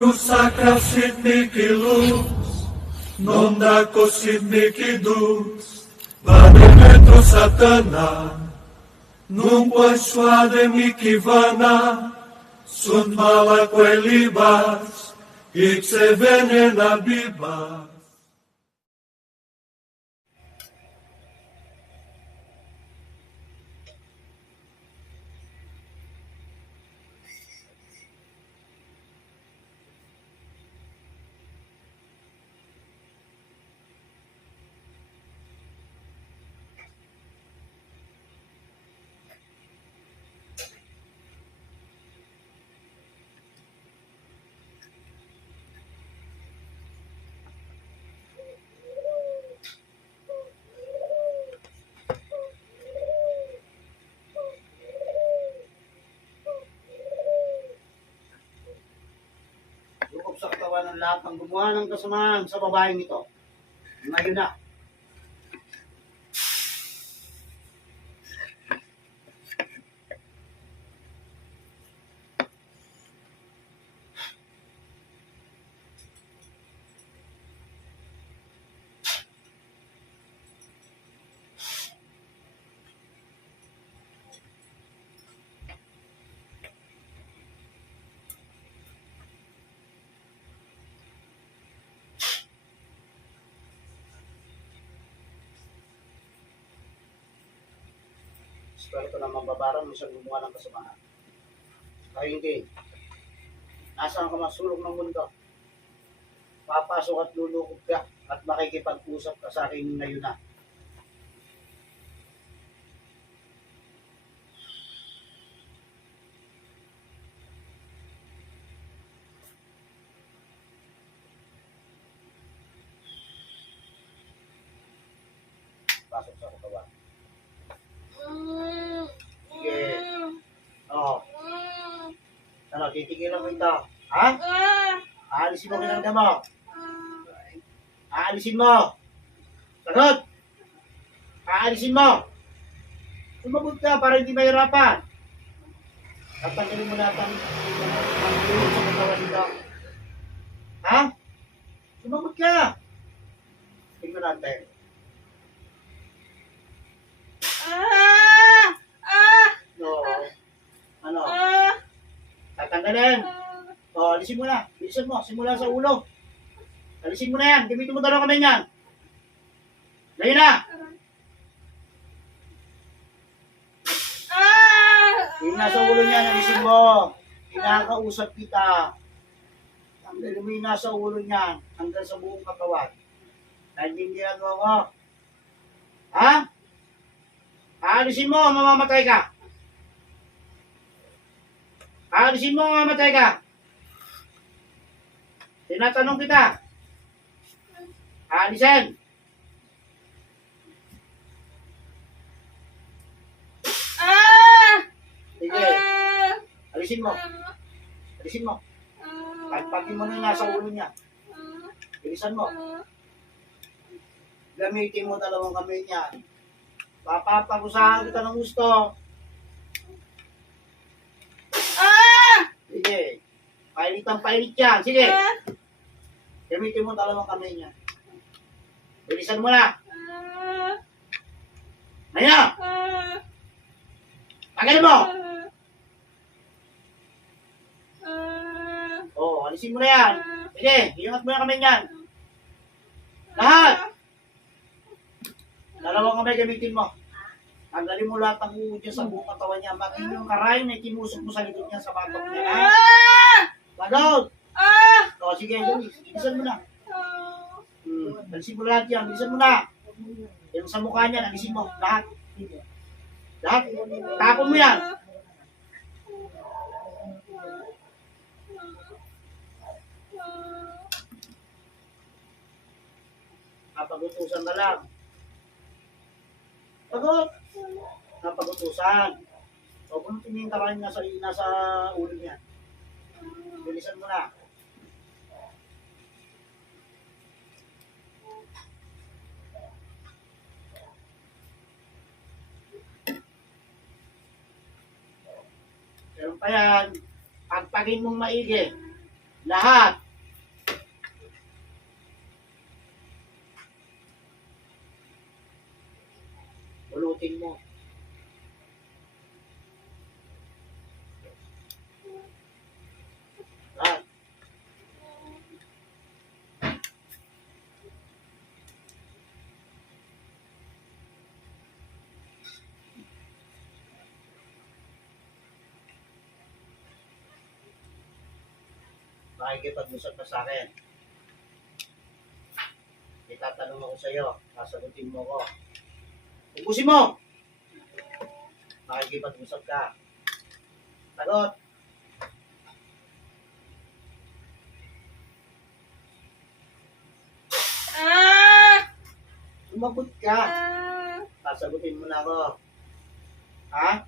Sacra Sidniki luz, non da Sidniki dus, Vademetro Satana, nunque suade mikivana, sunt mala quelibas, ixe venena bibas. Loob sa katawan ng lahat ng gumawa ng kasamaan sa babaeng ito. Ngayon na. Espiritu na mababarang mo sa gumawa ng kasamaan. Kaya hindi. Nasaan ka masulong ng mundo? Papasok at lulukog ka at makikipag-usap ka sa akin ngayon na. Pasok sa katawan. Sige. Oo. Ano, titigilan mo ito. Ha? Aalisin mo kinanda mo. Aalisin mo. Sagot. Aalisin mo. Sumagot ka para hindi mahirapan. Tatanggalin mo lahat ang tulog sa katawan nito. Ha? Sumagot ka. Tingnan natin. No. Ano? Tatanggalin. O, alisin mo na. Bilisan mo. Simula sa ulo. Alisin mo na yan. Gamitin mo dalawang kamay niyan. Ngayon na. Yung nasa ulo niyan, alisin mo. Kinakausap kita. Tanggalin mo yung nasa ulo niyan hanggang sa buong katawan. Naintindihan mo ako? Ha? Aalisin mo, mamamatay ka. Aalisin mo, mamamatay ka. Tinatanong kita. Aalisin. Sige. Alisin mo. Alisin mo. Pagpagin mo na yung nasa ulo niya. Bilisan mo. Gamitin mo dalawang kamay niya. Papapagusahan kita ng gusto. Sige. Pailit ang pailit yan. Sige. Gamitin mo dalawang kamay niya. Bilisan mo na. Ngayon. Pagaling mo. Oo, alisin mo na yan. Sige, iangat mo na kamay niyan. Lahat. Dalawang kamay gamitin mo. Tanggalin mo lahat ng uod niya sa buong katawan niya. Maging yung karay na itinusok mo sa likod niya sa batok niya. Ha? Lagot! O, sige, bilisan mo na. Alisin mo lahat yan. Bilisan mo na. Yung sa mukha niya, alisin mo. Lahat. Lahat. Tapon mo yan. Napagutusan ka lang. Sagot. Napagutusan. O, kung tingin ka rin nasa ulo niya. Bilisan mo na. Meron pa yan. Pagpagin mong maigi. Lahat. Bulutin mo. Lahat. Makikipag-usap ka sa akin. Itatanong ako sa iyo. Sasagutin mo ko. Ubusin mo! Makikipag-usap ka. Sagot! Sumagot ka. Sasagutin mo na ako. Ha?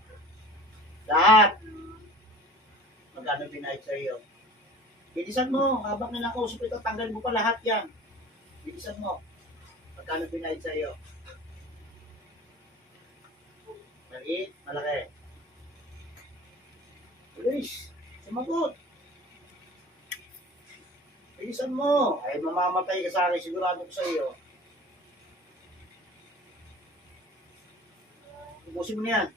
Lahat. Magkano binayad sa iyo? Bilisan mo. Habang ninakausap ito, tanggalin mo pa lahat yan. Bilisan mo. Magkano binayad sa iyo? Maliit, malaki. Bilis. Sumagot. Bilisan mo. Ay, mamamatay ka sa akin. Sigurado ko sa iyo. Ubusin mo na yan.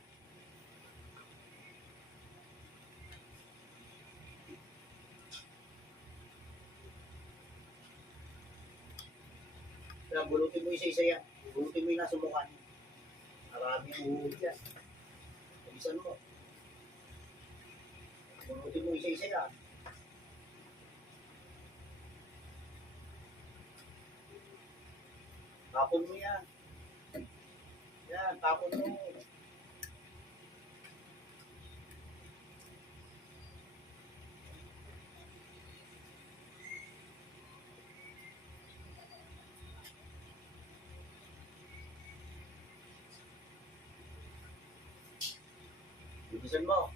Kaya bulutin mo isa-isa yan. Bulutin mo yung nasa mukha niya. Marami ang uhuli yan. Bilisan mo. Bulutin mo isa-isa yan. Tapon mo yan. Yan, tapon mo. Bilisan mo.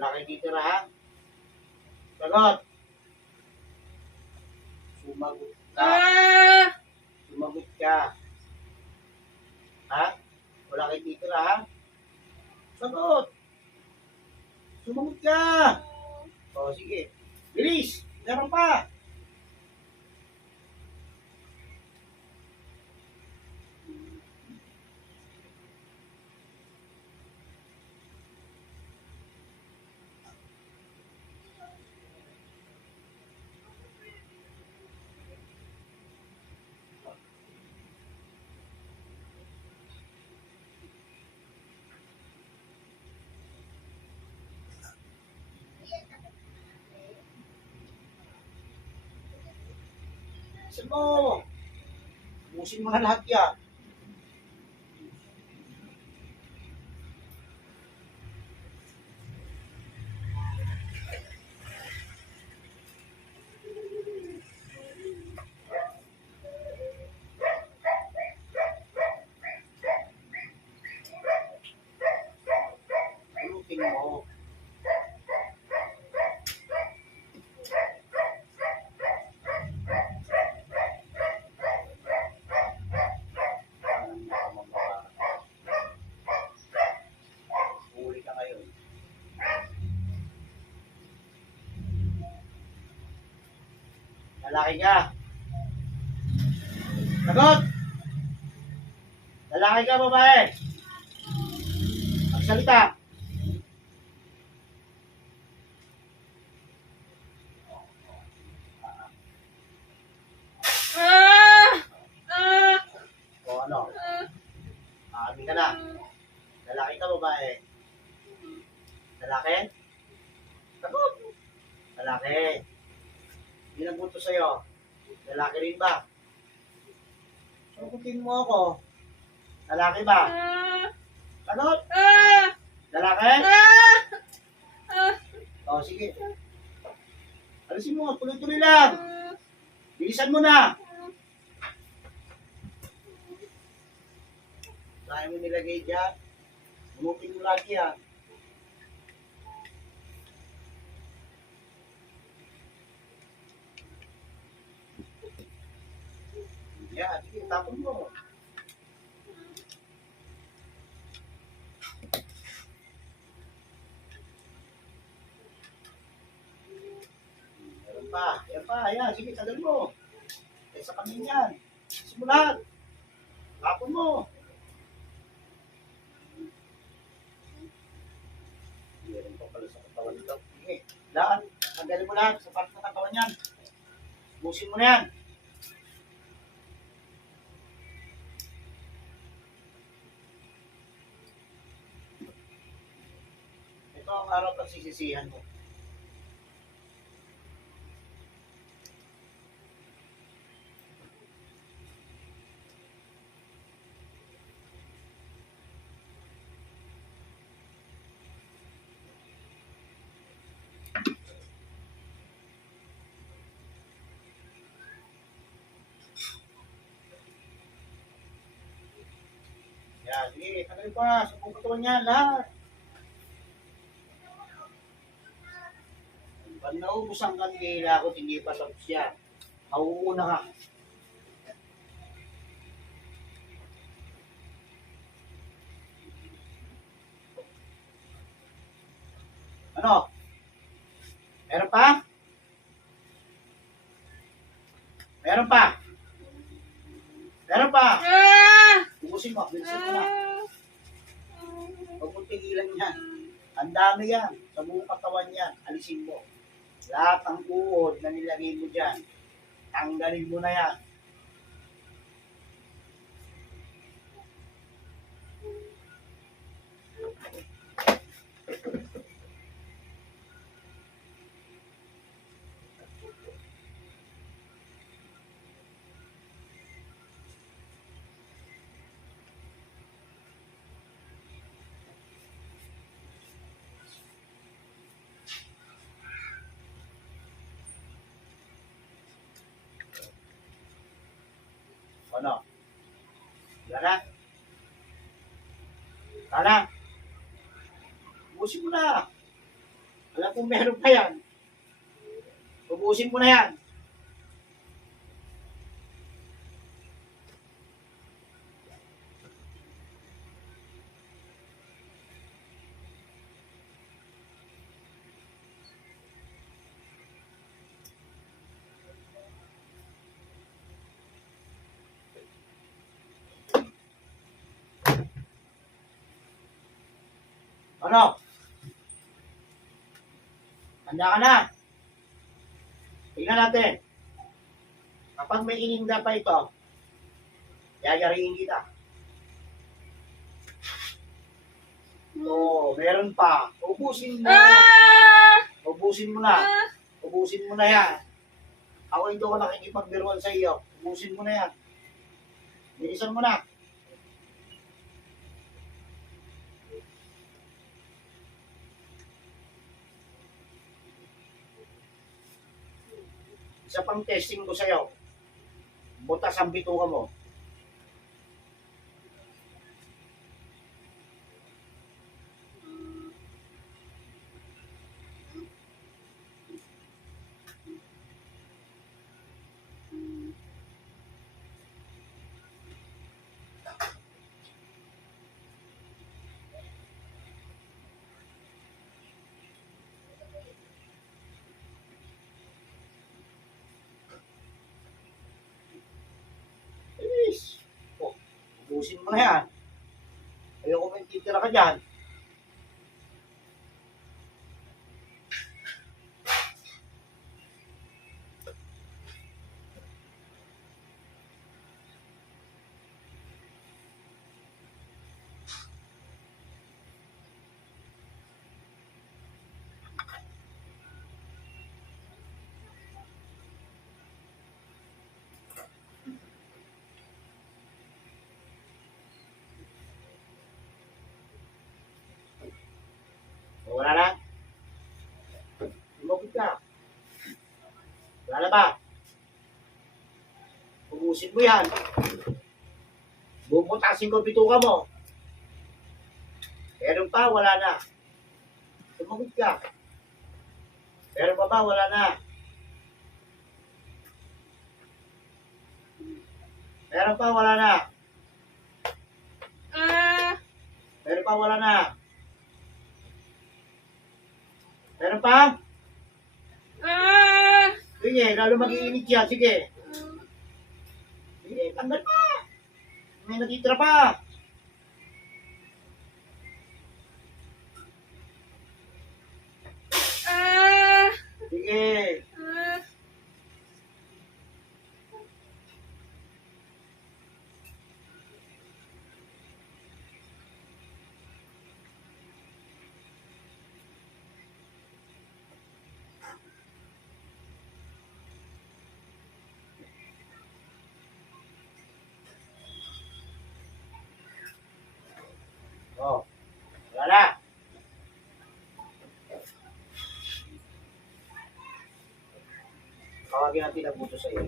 Laki dito na ha. Sagot. Sumagot ka. Sumagot ka. Ha? Wala kayo dito na ha. Sagot. Sumagot ka. O, sige. Bilis. Meron pa. Bilisan mo. Ubusin mo na lahat yan. Bulutin mo. Huli ka ngayon. Lalaki ka. Sagot! Lalaki ka, babae. Magsalita. O ano? Aami ka na. Lalaki ka, babae. Lalaki? Sagot! Lalaki. Yun ang buto sa'yo. Lalaki rin ba? Sagutin mo ako. Lalaki ba? Sagot! Lalaki? O, sige. Alisin mo, tuloy-tuloy lang. Bilisan mo na. Kaya mo nilagay dyan. Bumutin mo lagi yan. Yan, sige, tapon mo. Meron pa, yan pa, yan, sige, tagal mo. Sa kami yan. Simulan. Tapon mo. Meron pa pala sa katawan nito. Sige, lahat. Tanggalin mo lahat sa part ng katawan yan. Busin mo na yan. Ito ang araw ng sisisihan mo. Yan, sige, tagal pa. Sa buong katawan niya, lahat. Pag naubos ang kandila ko, hindi pa tapos yan. Mauuna ka. Ano? Meron pa? Meron pa? Meron pa? Ubusin mo, bilisan mo na. Huwag mong tigilan yan. Ang dami yan. Sa buong katawan yan, alisin mo. Lahat ng uod na nilagay mo dyan, tanggalin mo na yan. Ano? Wala na? Wala. Ubusin mo na. Alam kong meron pa yan. Ubusin mo na yan. Ano? Handa ka na? Tingnan natin. Kapag may ininda pa ito, yayariin kita. Oo, meron pa. Ubusin mo. Ubusin mo na. Ubusin mo na yan. Ako hindi ko nakikipagbiruan sa iyo. Ubusin mo na yan. Bilisan mo na. Isa pang testing ko sa'yo. Butas ang bituka mo. Please. Oh, ubusin mo na yan. Ayoko may titira ka dyan. Wala na? Lumapit ka. Wala na ba? Ubusin mo yan. Bubutasin ko bituka mo. Meron pa, wala na. Lumapit ka. Meron pa ba, wala na. Meron pa, wala na. Ah, Meron pa, wala na. Meron pa? ah, Sige, lalo mag-iinit yan. Sige. Sige, tanggal pa. May natitira pa. ah, Sige. ah. Oh, wala na. Tawagin natin ang buto sa iyo.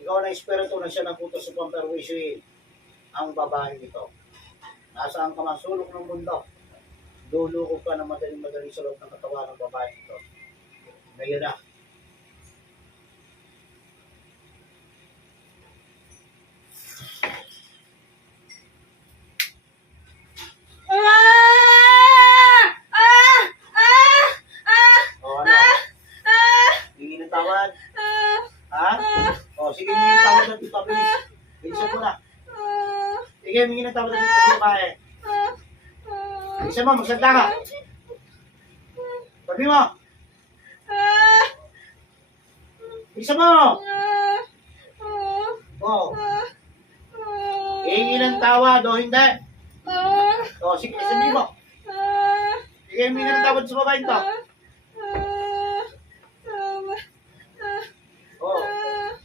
Ikaw na espiritu na siya nagputo sa pamperwisyoin ang babae nito. Nasaan ka man sulok ng mundo, lulukog ka na madaling-madaling sa loob ng katawan ng babae nito. Ngayon na. Ah! Ah! Ah! Ah! O ano? Ah! Hingi ng tawad? Ah! Ha? O sige, hingi ng tawad ng tito. Bilis. Bilisan mo na. Ah! Sige, hingi ng tawad ng tito sa babae. Ah! Bilisan mo, magsalita ka. Sabi mo. Ah! Bilisan mo. Ah! O, Ah! hingi ng tawad o hindi. Ah! O, sige, sabi mo. Ah! Sige, hingi ng tawad sa babae nito. O,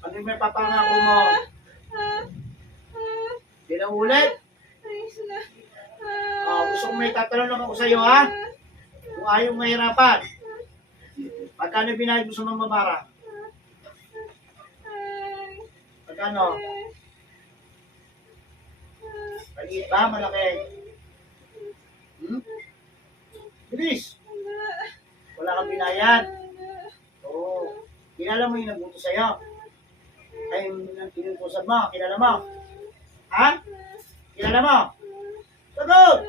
ano yung may papangako mo? Hindi na ulit. Gusto ko may tatanong lang ako sa iyo, ha? Kung ayaw mahirapan. Magkano binayad mo sa mga mamara? Magkano? Maliit ba? Malaki? Hmm? Bilis! Wala kang binayad? Oo. Kilala mo yung nagbuto sa'yo? Ay, yung tinutusan mo? Kilala mo? Ha? Kilala mo? Sagot!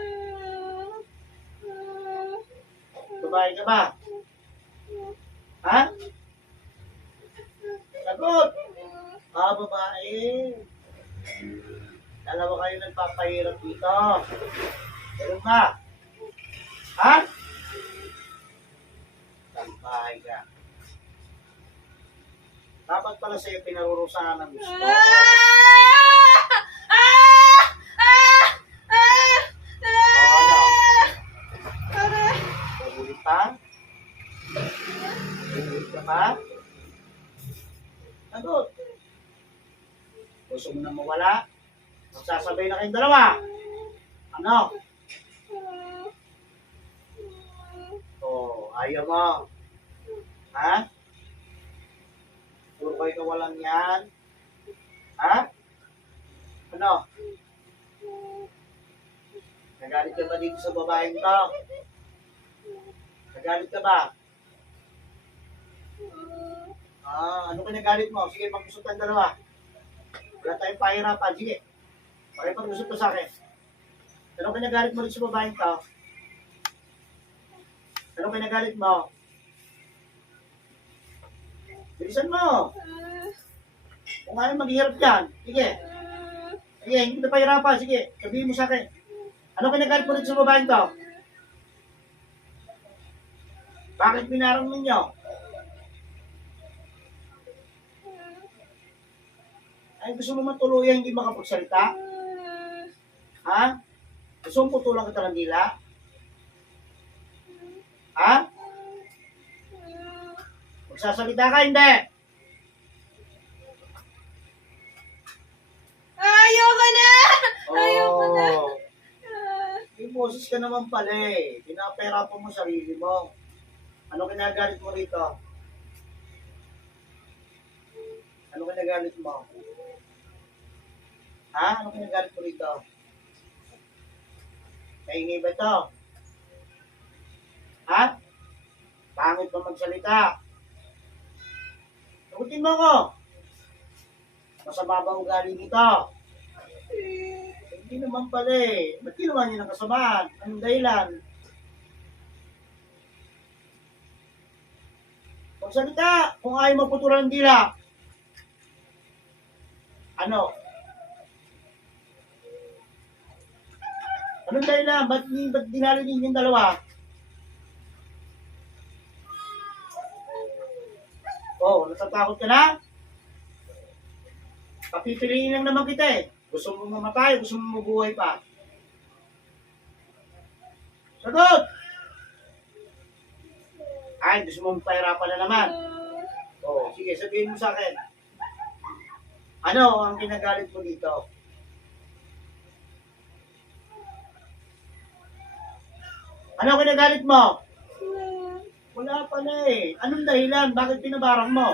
Babae ka ba? Ha? Sagot! Babae. Dalawa kayo nagpapahirap dito. Ganun ba? Ha? Tampay ka. Dapat pala sa'yo pinarurusahan ng gusto. O ano? Ulit pa? Ulit ka pa? Sagot. Gusto mo na mawala? Magsasabay na kayong dalawa. Ano? Ayaw mo. Ha? Puro kayo kawalan yan. Ha? Ano? Nagalit ka ba dito sa babaeng to? Nagalit ka ba? Ano ka nagalit mo? Sige, mag-usap tayong dalawa. Wala tayong pahirapan. Sige. Pakipag-usap ka sa akin. Ano ka nagalit mo dito sa babaeng to? Ano ka nagalit mo? Bilisan mo. Kung ayaw maghihirap yan. Sige. Sige, hindi na pahirapan. Sige, sabihin mo sa akin. Ano ka nagalit mo dito sa babaeng to? Bakit pinarang ninyo? Ay, gusto mo matuluyan hindi makapagsalita? Ha? Gusto mo putulang kita ng dila? Ha? Magsasalita ka, hindi? Ayoko na! Ayoko na! May boses ka naman pala eh. Pinapahirapan mo sarili mo. Ano kinagalit mo rito? Ano kinagalit mo? Ha? Ano kinagalit mo rito? Kaingay ba ito? Ha? Pangit ba magsalita? Sagutin mo ako. Masama ba ugali nito? Hindi naman pala eh. Ba't ginawa niyo ng kasamaan? Anong dahilan? Magsalita, kung ayaw maputulan ng dila. Ano? Anong dahilan? Ba't dinalo niyo yung dalawa? Oh, natatakot ka na? Papipiliin lang naman kita eh. Gusto mo mamatay, gusto mo mabuhay pa. Sagot! Ay, gusto mo pahirapan na naman. Oh, sige, sabihin mo sa akin. Ano ang kinagalit mo dito? Ano ang kinagalit mo? Wala pa na eh. Anong dahilan? Bakit pinabarang mo?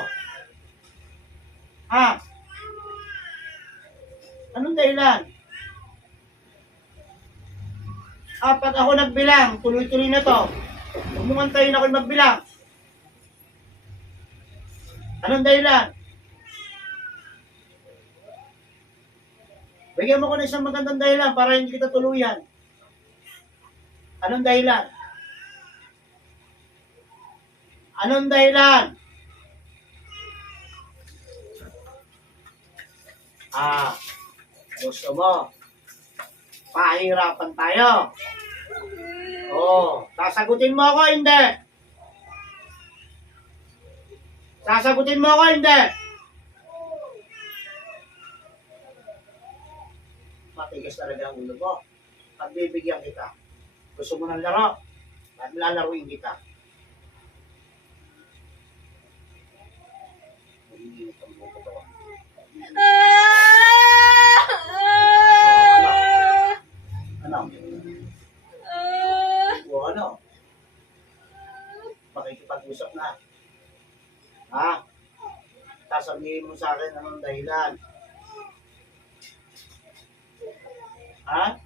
Ha? Anong dahilan? Pag ako nagbilang, tuloy-tuloy na to. Huwag mo antayin ako magbilang. Anong dahilan? Bigyan mo ko ng isang magandang dahilan para hindi kita tuluyan. Anong dahilan? Anong dahilan? Gusto mo? Pahirapan tayo. Sasagutin mo ako, hindi. Sasagutin mo ako, hindi. Matigas talaga ang ulo mo. Pagbibigyan kita. Gusto mo ng laro? Lalaruin kita. Ano? Ano? Pakikipag-usap na. Ha? Sasabihin mo sa akin anong dahilan. Ha?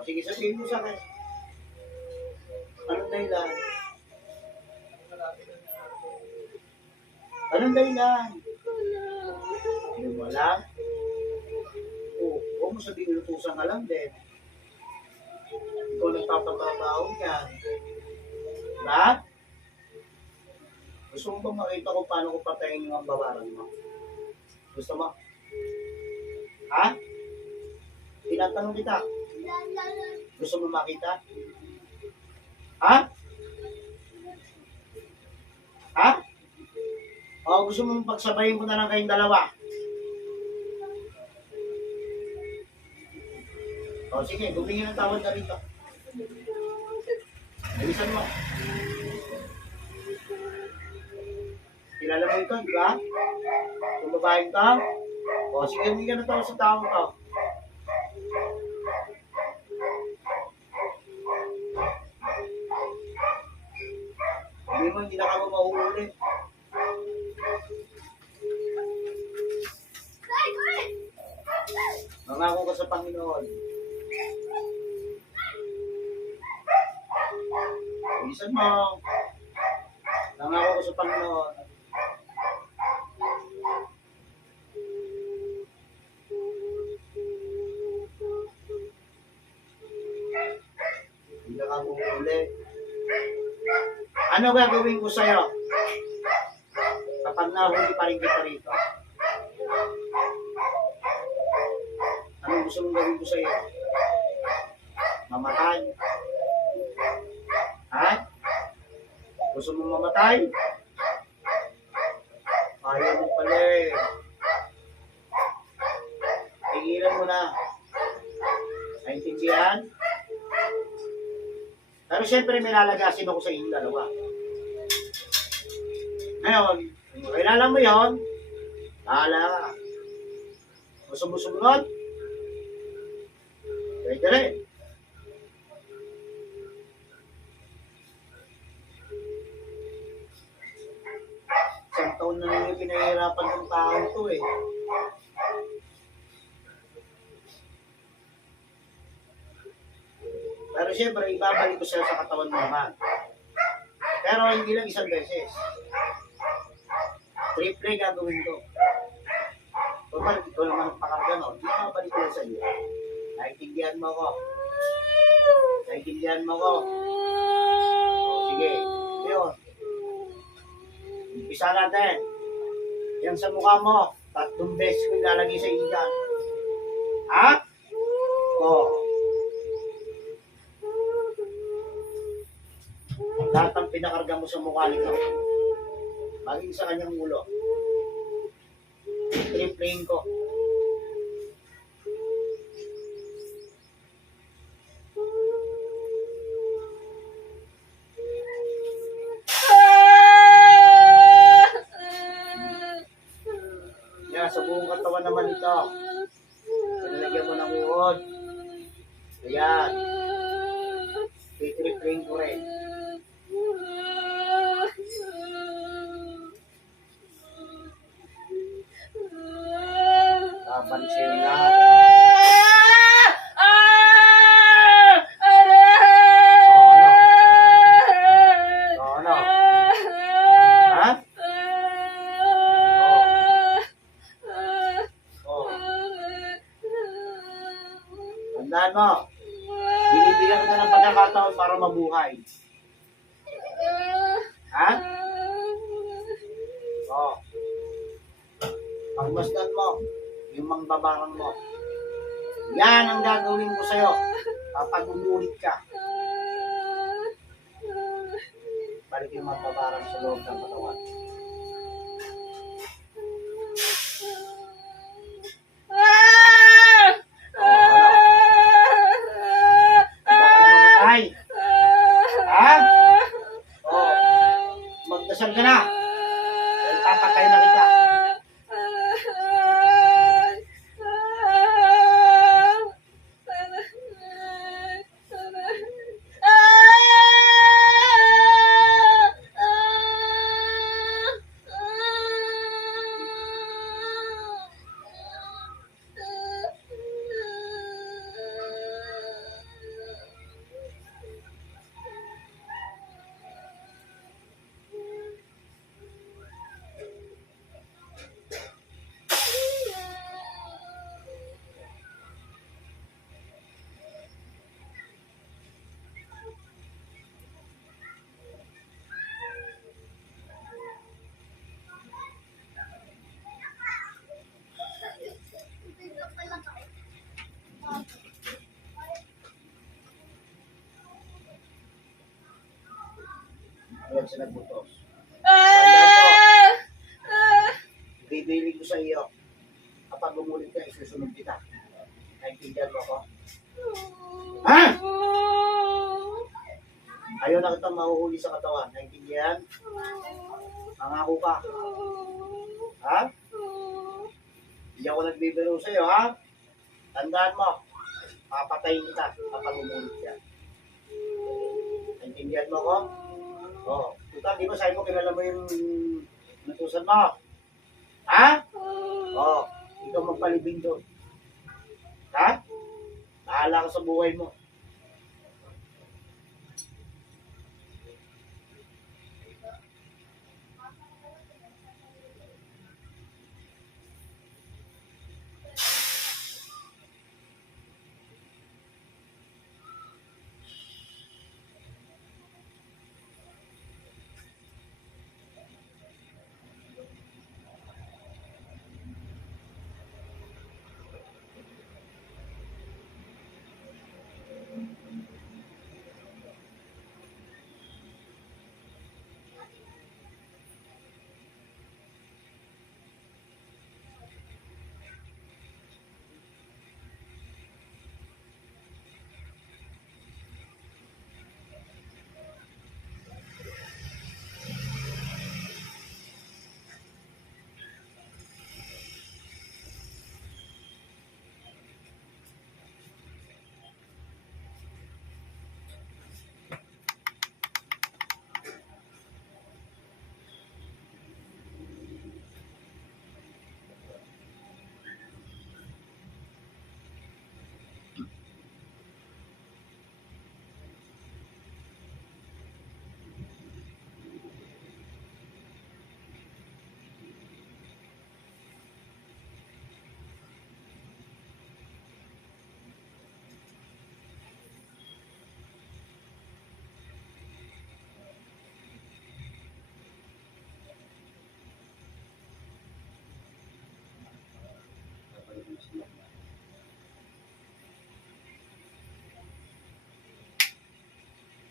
Sige, sabihin mo sa akin. Anong dahilan? Anong dahilan? Hindi mo alam? Huwag mo sabihin utusan ka lang din. Ikaw nagpapatrabaho niyan. Diba? Gusto mo ba makita kung paano ko patayin yung babaran mo? Gusto mo? Ha? Tinatanong kita. Gusto mo makita? Ha? Ha? Gusto mo pagsabayin ko na lang kayong dalawa? Sige, gumingin ang tawad na rito. Bilisan mo. Kilala mo ito, di ba? Kung babaeng ka? Sige, gumingin ang tawad sa tao ka. Hindi mo, hindi na ka mo mahuhuli. Mangako ka sa Panginoon. Bilisan mo. Nangako ko sa Panginoon. Hindi ka mahuhuli. Ano gagawin ko sa'yo? Kapag nahuli pa rin kita rito. Anong gusto mong gawin ko sa'yo? Mamatay? Ha? Gusto mong mamatay? Ayaw mo pala eh. Tigilan mo na. Naintindihan? Pero siyempre may lalagasin ako sa inyong dalawa. Ngayon, kung kailangan mo yun, bahala ka. Gusto mo sumunod? Pwede rin. Isang taon na nyo pinahirapan ng tao ito eh. Pero siyempre, ibabalik ko siya sa katawan mo naman. Pero hindi lang isang beses. Triple gagawin ko. Total, ikaw naman ang pakarga, no? Hindi ka mabalik ko lang sa'yo. Naintindihan mo ko. Naintindihan mo ko. O, sige. Yun. Umpisa natin. Yan sa mukha mo. 3 beses ko ilalagay sa iyan. Ha? O. Lahat ang pinakarga mo sa mukha nito. Maging sa kanyang ulo. Tripling ko. Yan, sa buong katawan naman ito. Pinalagyan mo ng uod. Ayan. Tripling ko rin. Papansin natin. Ano? Ha? Oh. Tandaan mo. Binibigyan kita ng pagkakataon para mabuhay. Ha? Oh. Pagmasdan mo, yung mangbabarang mo. Yan ang gagawin ko sa'yo kapag umulit ka. Balik yung mangbabarang sa loob ng katawan. Ay! Ha? Oh. Magdasal ka na. Dahil papatay na kita. Ayan siya nagbutos. Tandaan mo, bibilig ko sa iyo. Kapag umulit ka, isusunod kita. Naintindihan mo ako? Ha? Ayaw na kitang mahuhuli sa katawan. Naintindihan? Mangako ka. Ha? Hindi ako nagbibiro sa iyo, ha? Tandaan mo, papatayin kita kapag umulit ka. Naintindihan mo ako? Oo. Tuta, di ba sabi mo, kilala mo yung natusan mo? Ha? Oo. Ikaw magpalibing doon. Ha? Bahala ka sa buhay mo.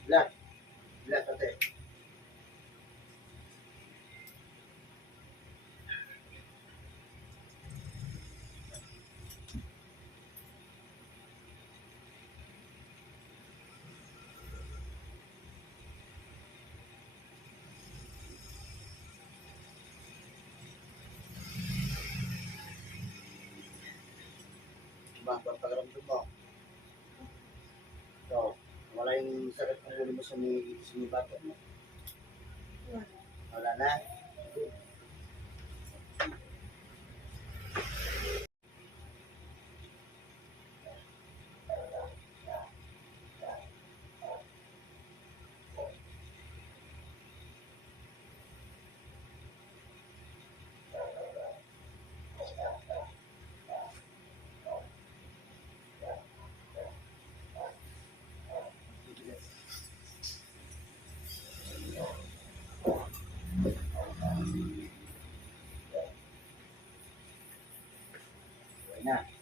Black. Black, ate. Diba, pagparamdam mo. So, wala yung sakit ng ulo mo sa may batok mo. Wala na. Okay na.